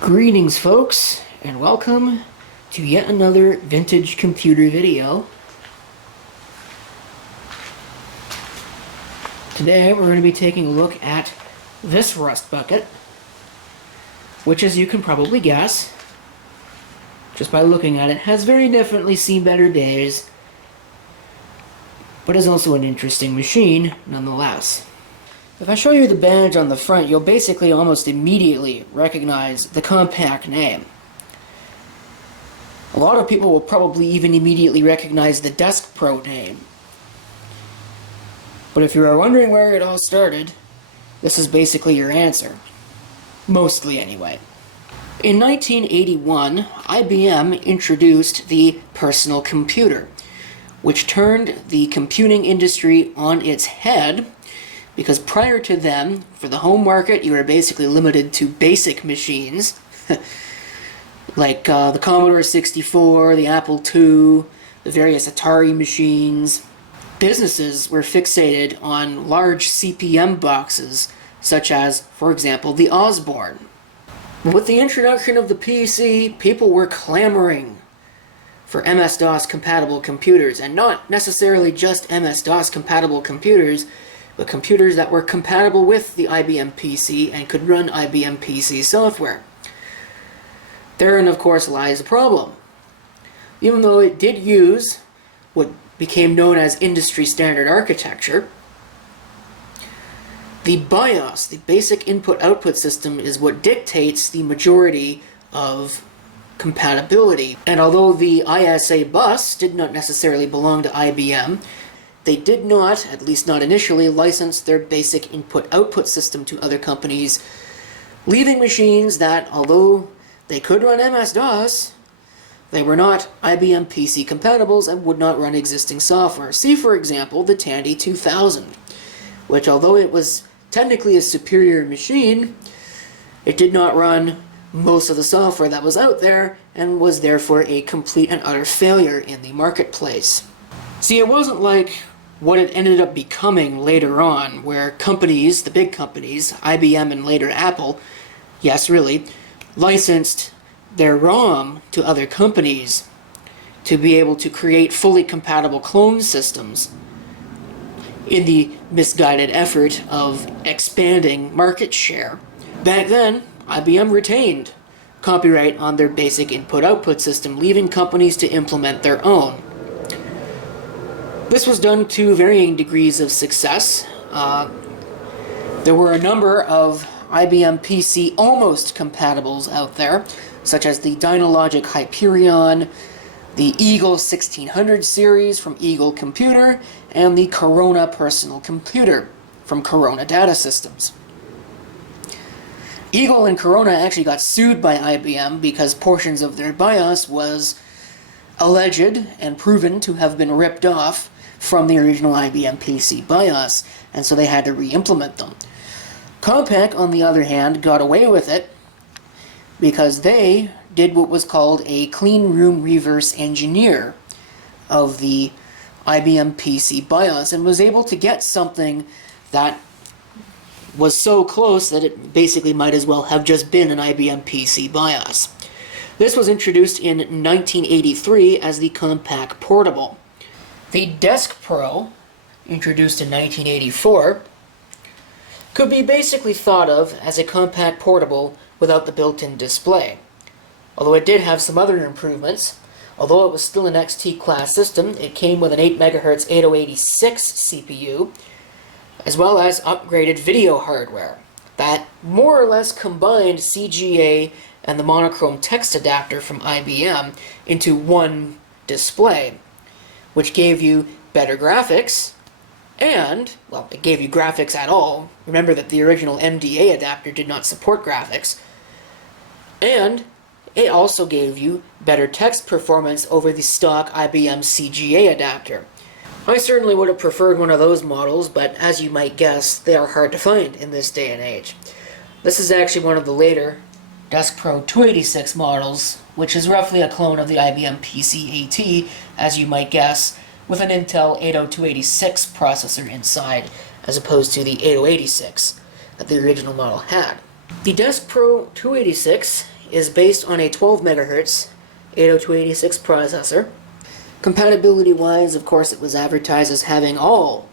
Greetings folks, and welcome to yet another vintage computer video. Today we're going to be taking a look at this rust bucket, which, as you can probably guess, just by looking at it, has very definitely seen better days, but is also an interesting machine nonetheless. If I show you the badge on the front, you'll basically almost immediately recognize the Compaq name. A lot of people will probably even immediately recognize the DeskPro name. But if you are wondering where it all started, this is basically your answer. Mostly anyway. In 1981, IBM introduced the personal computer, which turned the computing industry on its head. Because prior to them, for the home market, you were basically limited to basic machines, like the Commodore 64, the Apple II, the various Atari machines. Businesses were fixated on large CP/M boxes, such as, for example, the Osborne. With the introduction of the PC, people were clamoring for MS-DOS compatible computers, and not necessarily just MS-DOS compatible computers, but computers that were compatible with the IBM PC and could run IBM PC software. Therein, of course, lies the problem. Even though it did use what became known as industry standard architecture, the BIOS, the basic input-output system, is what dictates the majority of compatibility. And although the ISA bus did not necessarily belong to IBM, they did not, at least not initially, license their basic input-output system to other companies, leaving machines that, although they could run MS-DOS, they were not IBM PC compatibles and would not run existing software. See, for example, the Tandy 2000, which, although it was technically a superior machine, it did not run most of the software that was out there and was therefore a complete and utter failure in the marketplace. See, it wasn't like what it ended up becoming later on, where companies, the big companies, IBM and later Apple, yes really, licensed their ROM to other companies to be able to create fully compatible clone systems in the misguided effort of expanding market share. Back then, IBM retained copyright on their basic input-output system, leaving companies to implement their own. This was done to varying degrees of success. There were a number of IBM PC almost compatibles out there, such as the Dynalogic Hyperion, the Eagle 1600 series from Eagle Computer, and the Corona Personal Computer from Corona Data Systems. Eagle and Corona actually got sued by IBM because portions of their BIOS was alleged and proven to have been ripped off from the original IBM PC BIOS, and so they had to re-implement them. Compaq, on the other hand, got away with it because they did what was called a clean room reverse engineer of the IBM PC BIOS and was able to get something that was so close that it basically might as well have just been an IBM PC BIOS. This was introduced in 1983 as the Compaq Portable. The DeskPro, introduced in 1984, could be basically thought of as a Compaq Portable without the built-in display. Although it did have some other improvements, although it was still an XT-class system, it came with an 8 MHz 8086 CPU, as well as upgraded video hardware that more or less combined CGA and the monochrome text adapter from IBM into one display, which gave you better graphics, and, well, it gave you graphics at all. Remember that the original MDA adapter did not support graphics. And it also gave you better text performance over the stock IBM CGA adapter. I certainly would have preferred one of those models, but as you might guess, they are hard to find in this day and age. This is actually one of the later DeskPro 286 models, which is roughly a clone of the IBM PC AT, as you might guess, with an Intel 80286 processor inside, as opposed to the 8086 that the original model had. The DeskPro 286 is based on a 12 MHz 80286 processor. Compatibility-wise, of course, it was advertised as having all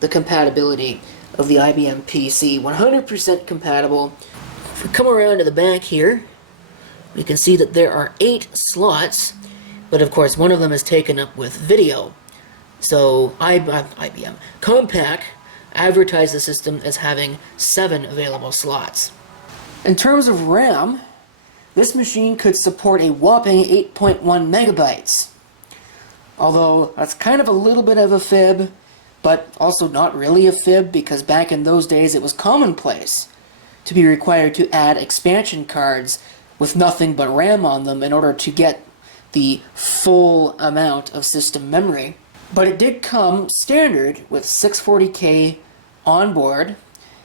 the compatibility of the IBM PC, 100% compatible. If we come around to the back here, we can see that there are 8 slots, but of course one of them is taken up with video. So IBM Compaq advertised the system as having 7 available slots. In terms of RAM, this machine could support a whopping 8.1 megabytes. Although that's kind of a little bit of a fib, but also not really a fib, because back in those days it was commonplace to be required to add expansion cards with nothing but RAM on them in order to get the full amount of system memory. But it did come standard with 640K onboard,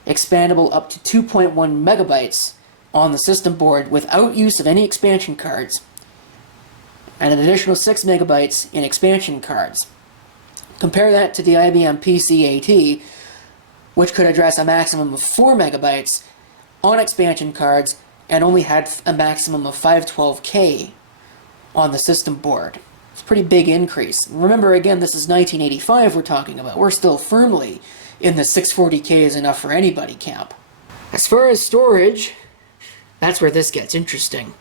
expandable up to 2.1 megabytes on the system board without use of any expansion cards, and an additional 6 megabytes in expansion cards. Compare that to the IBM PC AT, which could address a maximum of 4 megabytes on expansion cards and only had a maximum of 512K on the system board. It's a pretty big increase. Remember, again, this is 1985 we're talking about. We're still firmly in the 640K is enough for anybody camp. As far as storage, that's where this gets interesting.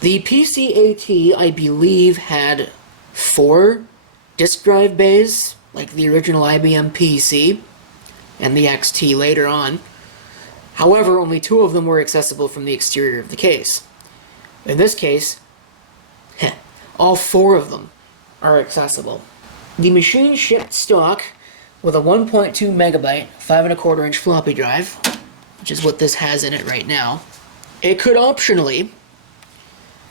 The PC AT, I believe, had 4 disk drive bays, like the original IBM PC, and the XT later on. However, only 2 of them were accessible from the exterior of the case. In this case, all 4 of them are accessible. The machine shipped stock with a 1.2 megabyte 5¼ inch floppy drive, which is what this has in it right now. It could optionally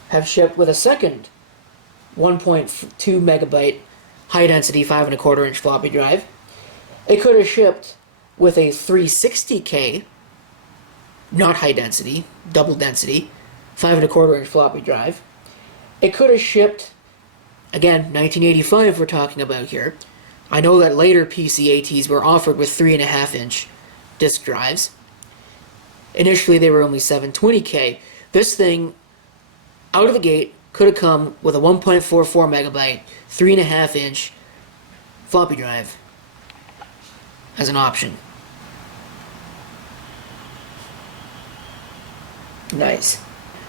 have shipped with a second 1.2 megabyte high-density 5¼ inch floppy drive. It could have shipped with a 360K, not high density, double density, 5¼ inch floppy drive. It could have shipped, again, 1985 we're talking about here. I know that later PC ATs were offered with 3.5 inch disk drives. Initially they were only 720K. This thing, out of the gate, could have come with a 1.44 megabyte, 3.5 inch floppy drive as an option. Nice.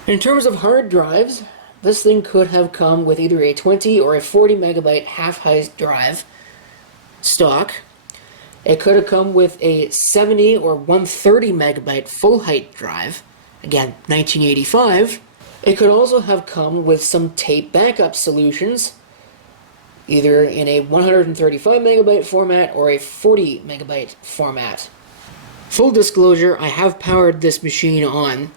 In terms of hard drives, this thing could have come with either a 20 or a 40 megabyte half-height drive stock. It could have come with a 70 or 130 megabyte full-height drive, again, 1985. It could also have come with some tape backup solutions, either in a 135 megabyte format or a 40 megabyte format. Full disclosure, I have powered this machine on,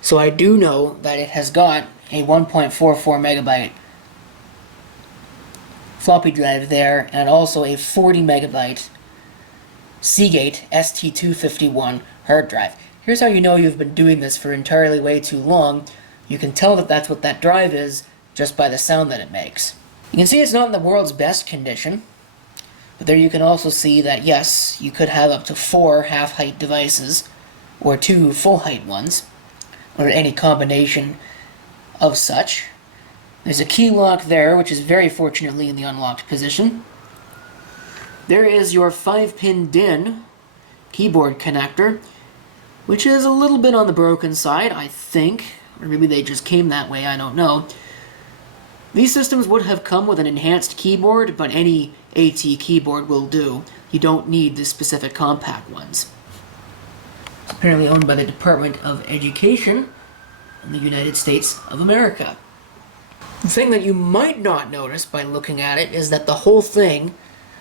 so I do know that it has got a 1.44 megabyte floppy drive there, and also a 40 megabyte Seagate ST251 hard drive. Here's how you know you've been doing this for entirely way too long. You can tell that that's what that drive is just by the sound that it makes. You can see it's not in the world's best condition, but there you can also see that yes, you could have up to 4 half-height devices, or 2 full-height ones, or any combination of such. There's a key lock there, which is very fortunately in the unlocked position. There is your 5-pin DIN keyboard connector, which is a little bit on the broken side, I think. Or maybe they just came that way, I don't know. These systems would have come with an enhanced keyboard, but any AT keyboard will do. You don't need the specific Compaq ones. It's apparently owned by the Department of Education in the United States of America. The thing that you might not notice by looking at it is that the whole thing,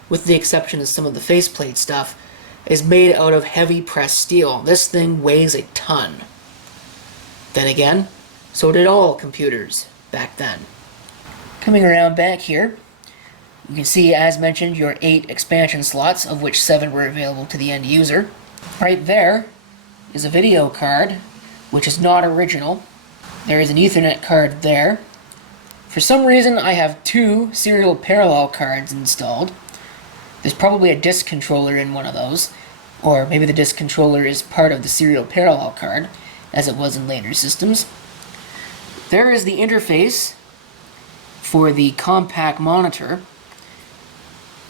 with the exception of some of the faceplate stuff, is made out of heavy pressed steel. This thing weighs a ton. Then again, so did all computers back then. Coming around back here, you can see, as mentioned, your 8 expansion slots, of which 7 were available to the end user. Right there is a video card, which is not original. There is an Ethernet card there. For some reason, I have 2 serial parallel cards installed. There's probably a disk controller in one of those, or maybe the disk controller is part of the serial parallel card. as it was in later systems. There is the interface for the Compaq monitor,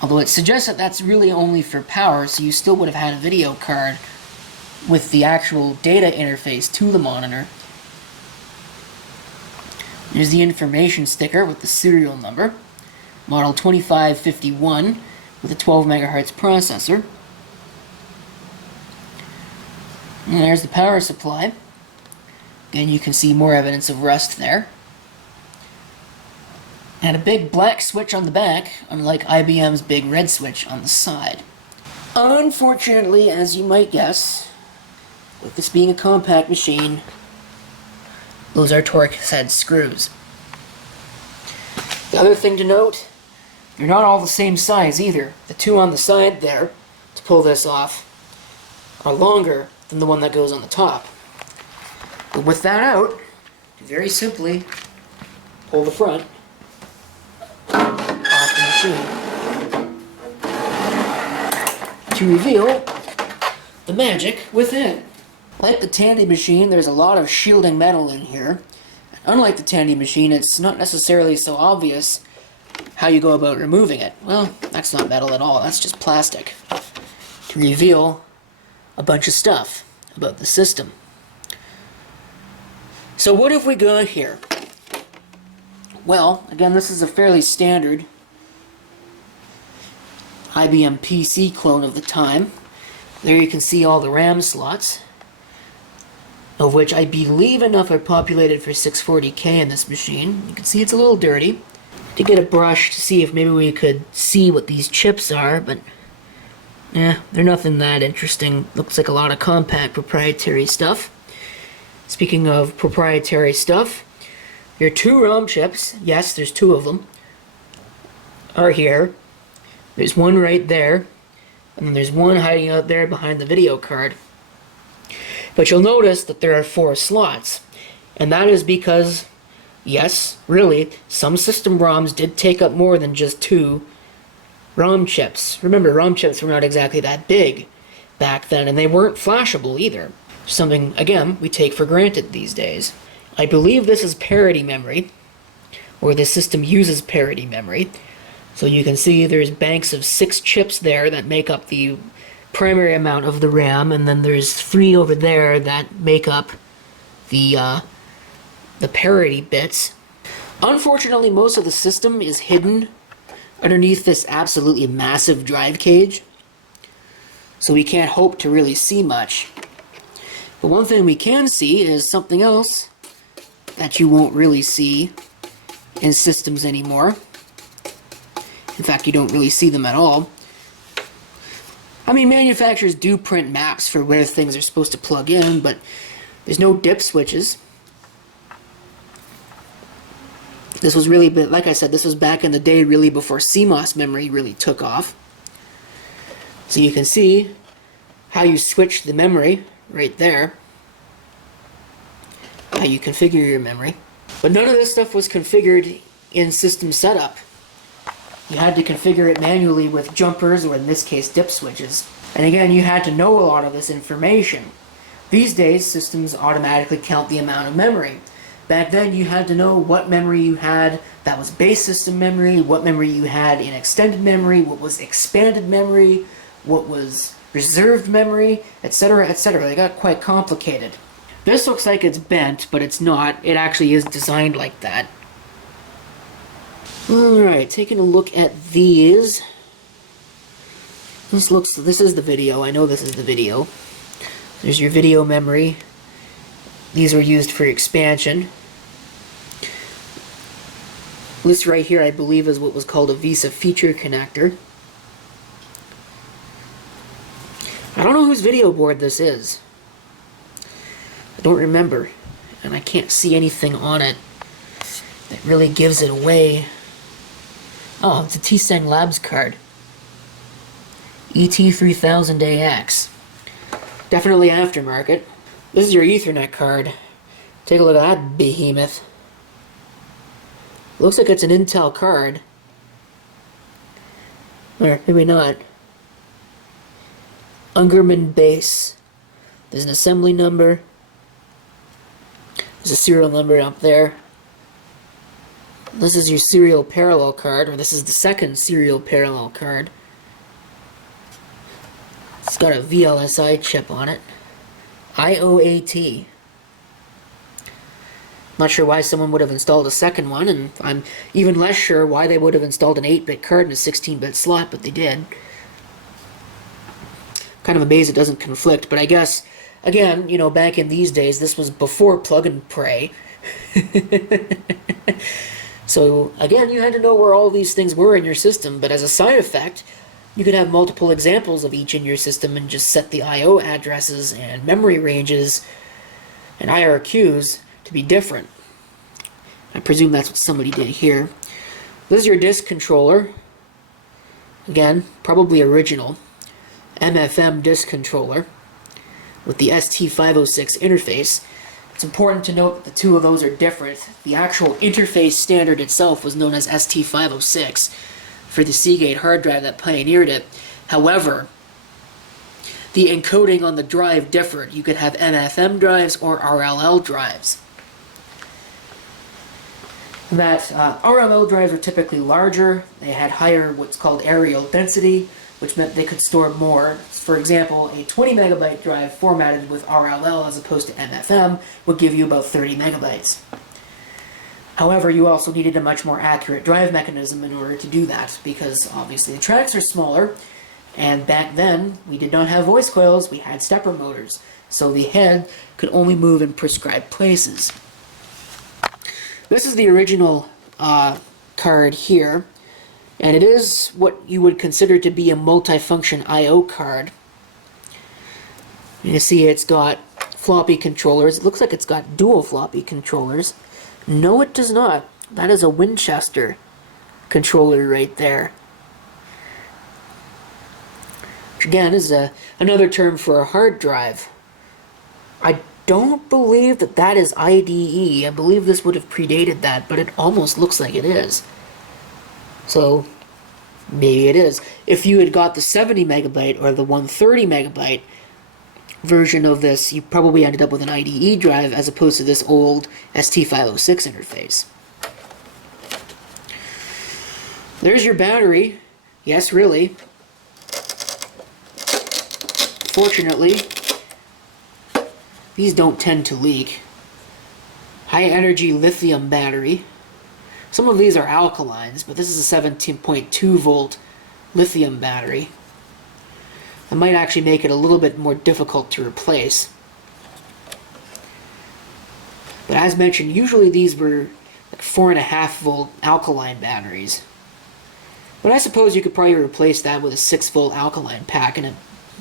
although it suggests that that's really only for power, so you still would have had a video card with the actual data interface to the monitor. There's the information sticker with the serial number, model 2551 with a 12 MHz processor. And there's the power supply. Again, you can see more evidence of rust there. And a big black switch on the back, unlike IBM's big red switch on the side. Unfortunately, as you might guess, with this being a Compaq machine, those are Torx-head screws. The other thing to note, they're not all the same size either. The two on the side there, to pull this off, are longer than the one that goes on the top. But with that out, you very simply pull the front off the machine to reveal the magic within. Like the Tandy machine, there's a lot of shielding metal in here. Unlike the Tandy machine, it's not necessarily so obvious how you go about removing it. Well, that's not metal at all, that's just plastic. To reveal a bunch of stuff about the system. So what have we got here? Well, again, this is a fairly standard IBM PC clone of the time. There you can see all the RAM slots, of which I believe enough are populated for 640K in this machine. You can see it's a little dirty. To get a brush to see if maybe we could see what these chips are, but they're nothing that interesting. Looks like a lot of Compaq proprietary stuff. Speaking of proprietary stuff, your two ROM chips, yes, there's two of them, are here. There's one right there, and then there's one hiding out there behind the video card. But you'll notice that there are 4 slots, and that is because, yes, really, some system ROMs did take up more than just 2 ROM chips. Remember, ROM chips were not exactly that big back then, and they weren't flashable either. Something, again, we take for granted these days. I believe this is parity memory, or the system uses parity memory. So you can see there's banks of 6 chips there that make up the primary amount of the RAM, and then there's 3 over there that make up the parity bits. Unfortunately, most of the system is hidden underneath this absolutely massive drive cage, so we can't hope to really see much. But one thing we can see is something else that you won't really see in systems anymore. In fact, you don't really see them at all. I mean, manufacturers do print maps for where things are supposed to plug in, but there's no dip switches. This was really, like I said, this was back in the day really before CMOS memory really took off. So you can see how you switch the memory right there. How you configure your memory. But none of this stuff was configured in system setup. You had to configure it manually with jumpers, or in this case, dip switches. And again, you had to know a lot of this information. These days, systems automatically count the amount of memory. Back then, you had to know what memory you had that was base system memory, what memory you had in extended memory, what was expanded memory, what was reserved memory, etc., etc. They got quite complicated. This looks like it's bent, but it's not. It actually is designed like that. Alright, taking a look at these. This is the video. I know this is the video. There's your video memory. These were used for expansion. This right here, I believe, is what was called a VESA feature connector. I don't know whose video board this is. I don't remember, and I can't see anything on it that really gives it away. Oh, it's a T-Seng Labs card. ET3000AX. Definitely aftermarket. This is your Ethernet card. Take a look at that behemoth. Looks like it's an Intel card. Or maybe not. Ungerman base. There's an assembly number. There's a serial number up there. This is your serial parallel card, or this is the second serial parallel card. It's got a VLSI chip on it. IOAT. Not sure why someone would have installed a second one, and I'm even less sure why they would have installed an 8-bit card in a 16-bit slot, but they did. Kind of amazed it doesn't conflict, but I guess, again, you know, back in these days, this was before plug and pray. So, again, you had to know where all these things were in your system, but as a side effect, you could have multiple examples of each in your system and just set the I/O addresses and memory ranges and IRQs to be different. I presume that's what somebody did here. This is your disk controller. Again, probably original. MFM disk controller with the ST506 interface. It's important to note that the two of those are different. The actual interface standard itself was known as ST506 for the Seagate hard drive that pioneered it. However, the encoding on the drive differed. You could have MFM drives or RLL drives. RLL drives are typically larger. They had higher what's called areal density, which meant they could store more. For example, a 20 megabyte drive formatted with RLL as opposed to MFM would give you about 30 megabytes. However, you also needed a much more accurate drive mechanism in order to do that, because obviously the tracks are smaller, and back then we did not have voice coils, we had stepper motors, so the head could only move in prescribed places. This is the original card here, and it is what you would consider to be a multifunction I/O card. You see it's got floppy controllers. It looks like it's got dual floppy controllers. No, it does not. That is a Winchester controller right there. Which again is another term for a hard drive. I don't believe that that is IDE. I believe this would have predated that, but it almost looks like it is. So, maybe it is. If you had got the 70 megabyte or the 130 megabyte version of this, you probably ended up with an IDE drive as opposed to this old ST506 interface. There's your battery. Yes, really. Fortunately, these don't tend to leak. High energy lithium battery. Some of these are alkalines, but this is a 17.2 volt lithium battery. That might actually make it a little bit more difficult to replace. But as mentioned, usually these were like 4.5 volt alkaline batteries. But I suppose you could probably replace that with a 6 volt alkaline pack and it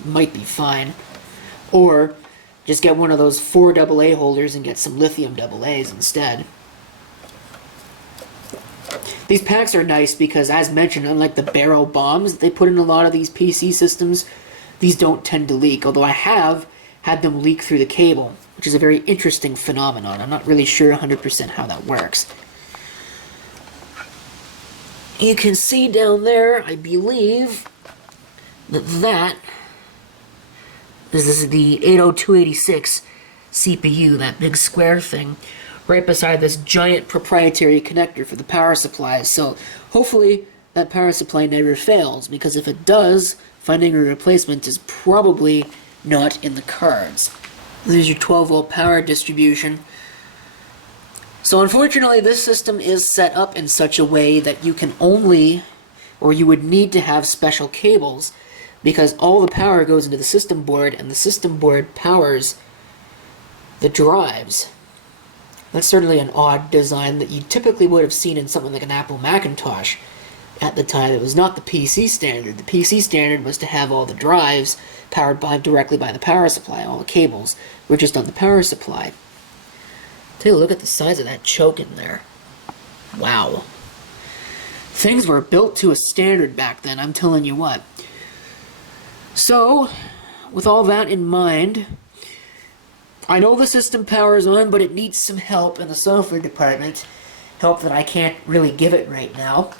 might be fine. Or just get one of those 4 AA holders and get some lithium AA's instead. These packs are nice because, as mentioned, unlike the barrel bombs that they put in a lot of these PC systems, these don't tend to leak, although I have had them leak through the cable, which is a very interesting phenomenon. I'm not really sure 100% how that works. You can see down there, I believe, that this is the 80286 CPU, that big square thing, right beside this giant proprietary connector for the power supplies. So hopefully that power supply never fails, because if it does, finding a replacement is probably not in the cards. There's your 12 volt power distribution. So unfortunately this system is set up in such a way that you can only, or you would need to have special cables, because all the power goes into the system board and the system board powers the drives. That's certainly an odd design that you typically would have seen in something like an Apple Macintosh. At the time, it was not the PC standard. The PC standard was to have all the drives powered directly by the power supply. All the cables were just on the power supply. Take a look at the size of that choke in there. Wow. Things were built to a standard back then, I'm telling you what. So, with all that in mind, I know the system powers on, but it needs some help in the software department. Help that I can't really give it right now.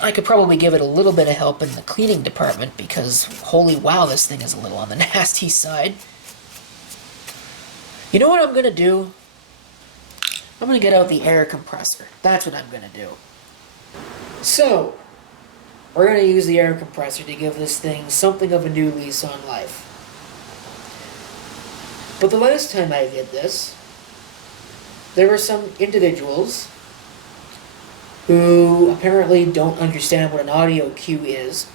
I could probably give it a little bit of help in the cleaning department because, holy wow, this thing is a little on the nasty side. You know what I'm going to do? I'm going to get out the air compressor. That's what I'm going to do. So, we're going to use the air compressor to give this thing something of a new lease on life. But the last time I did this, there were some individuals who apparently don't understand what an audio cue is,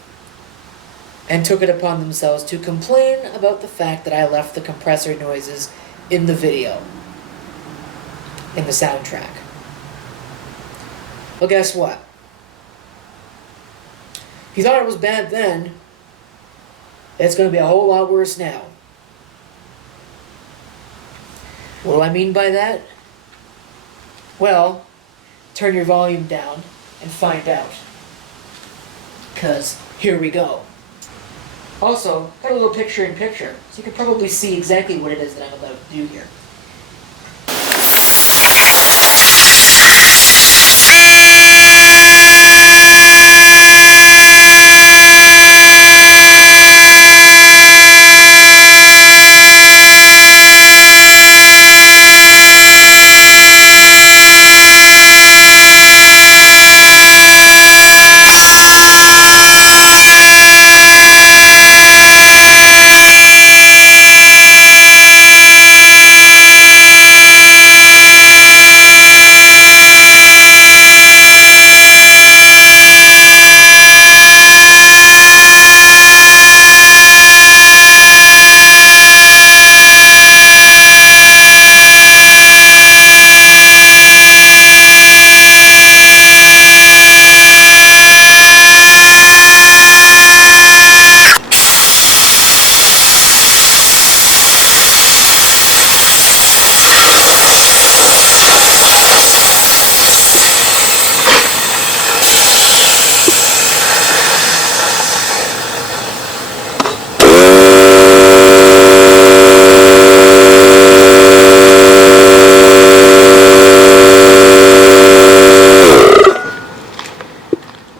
and took it upon themselves to complain about the fact that I left the compressor noises in the video, in the soundtrack. Well, guess what? If you thought it was bad then, it's going to be a whole lot worse now. What do I mean by that? Well, turn your volume down and find out. Because here we go. Also, got a little picture-in-picture, so you can probably see exactly what it is that I'm about to do here.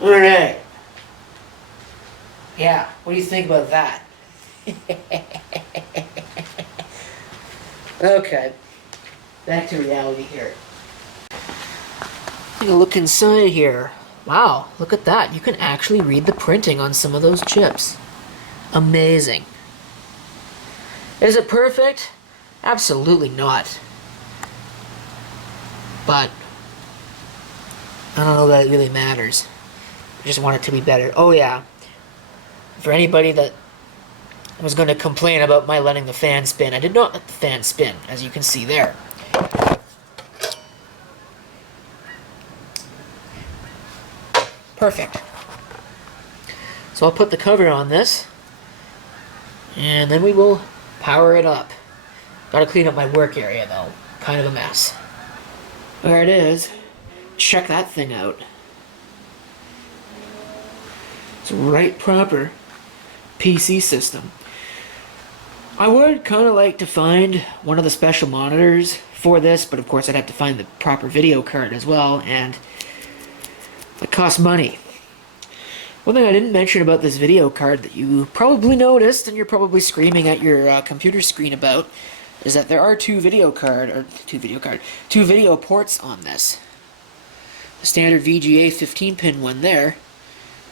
Alright. Yeah, what do you think about that? Okay, back to reality here. Take a look inside here. Wow, look at that. You can actually read the printing on some of those chips. Amazing. Is it perfect? Absolutely not. But I don't know that it really matters. I just want it to be better. Oh yeah. For anybody that was going to complain about my letting the fan spin, I did not let the fan spin, as you can see there. Perfect. So I'll put the cover on this, and then we will power it up. Gotta clean up my work area though. Kind of a mess. There it is. Check that thing out. It's a right proper PC system. I would kind of like to find one of the special monitors for this, but of course I'd have to find the proper video card as well, and it costs money. One thing I didn't mention about this video card that you probably noticed, and you're probably screaming at your computer screen about, is that there are two video ports on this. A standard VGA 15-pin one there,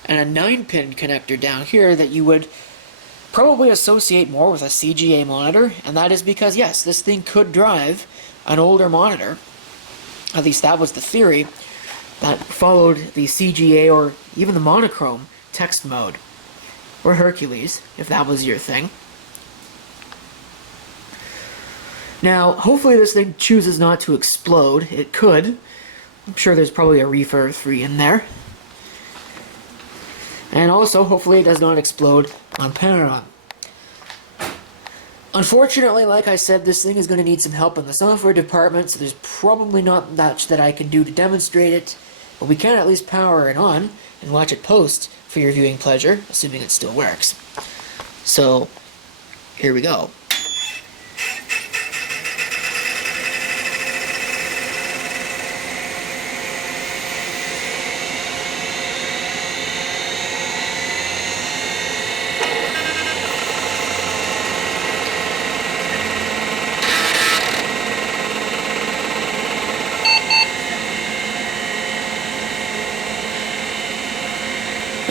and a 9-pin connector down here that you would probably associate more with a CGA monitor, and that is because, yes, this thing could drive an older monitor. At least that was the theory that followed the CGA or even the monochrome text mode, or Hercules, if that was your thing. Now, hopefully this thing chooses not to explode. It could. I'm sure there's probably a refurb free in there. And also, hopefully it does not explode on power on. Unfortunately, like I said, this thing is going to need some help in the software department, so there's probably not much that I can do to demonstrate it, but we can at least power it on and watch it post for your viewing pleasure, assuming it still works. So, here we go.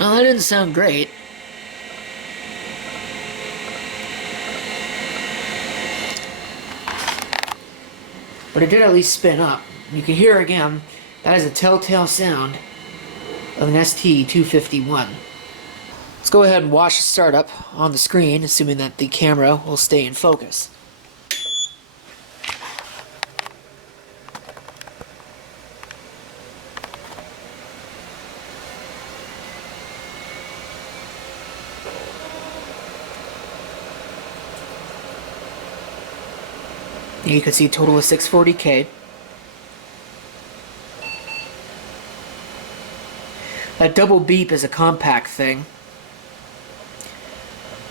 Well, that didn't sound great. But it did at least spin up. You can hear again, that is a telltale sound of an ST-251. Let's go ahead and watch the startup on the screen, assuming that the camera will stay in focus. And you can see a total of 640K. That double beep is a Compaq thing.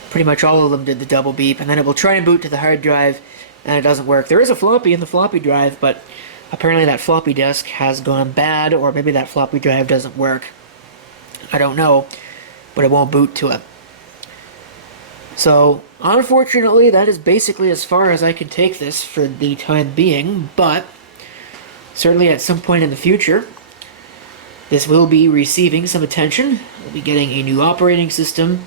Pretty much all of them did the double beep, and then it will try and boot to the hard drive, and it doesn't work. There is a floppy in the floppy drive, but apparently that floppy disk has gone bad, or maybe that floppy drive doesn't work. I don't know, but it won't boot to it. So, unfortunately, that is basically as far as I can take this for the time being, but certainly at some point in the future, this will be receiving some attention. We'll be getting a new operating system,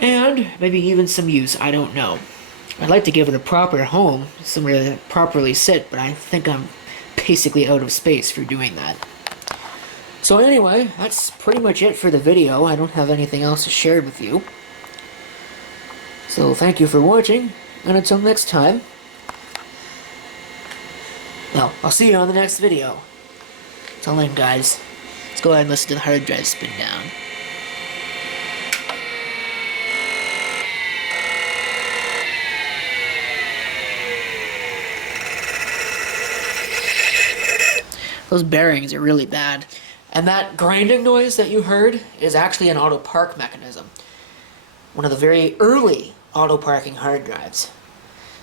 and maybe even some use, I don't know. I'd like to give it a proper home, somewhere to properly sit, but I think I'm basically out of space for doing that. So anyway, that's pretty much it for the video. I don't have anything else to share with you. So thank you for watching, and until next time, well, I'll see you on the next video. Until then, guys, let's go ahead and listen to the hard drive spin down. Those bearings are really bad. And that grinding noise that you heard is actually an auto park mechanism. One of the very early auto parking hard drives.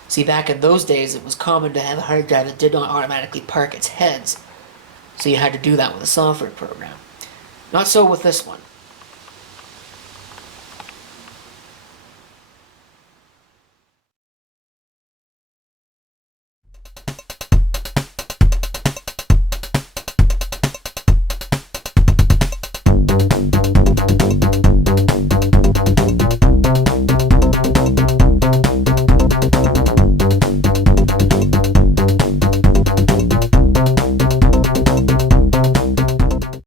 See, back in those days, it was common to have a hard drive that did not automatically park its heads. So you had to do that with a software program. Not so with this one.